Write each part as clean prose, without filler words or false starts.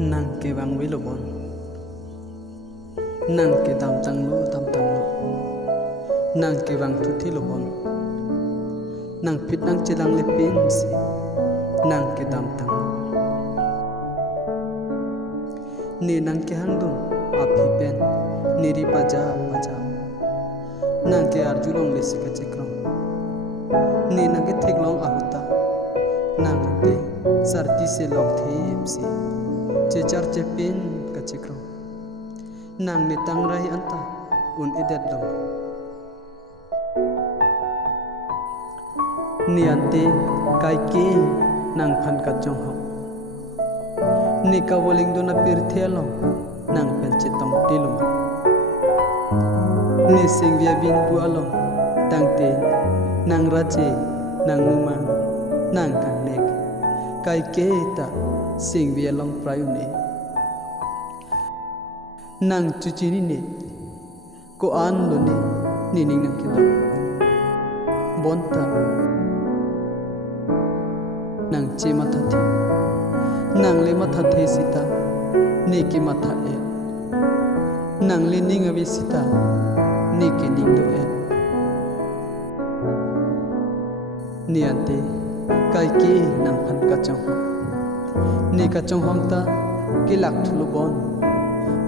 Nangke VANGVE lobon Nangke tam tang lo Nangke vang thuthi lobon Nang pit nang chilang le pin si Nangke tam tang ni nangke hangdum api pen niri paja Nangke arjulong le sika chikrong ni nangke theklong ahuta nangte sarti se lok thim si chechar chepin ka chikrong nang ni tangrai anta un idet lo ni ante kai ke nang phan ka chong ho ni ka woling do na pir thelo nang pen chitong tilum ni sing via bin bu alo tangte nang rache nang uma nang kan nek kai ke ta sing via long prayune nang chuchini ne ko an lo ne ni ning nang kidam bonta nang che matha thi nang le matha the sita ne ki matha e nang le ning avi sita ne ki ning do e ni ante kai ke nang phan ka chong ne ka chong hom ta ki lak thulu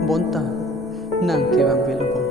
bonta Nangke VANGVE lobon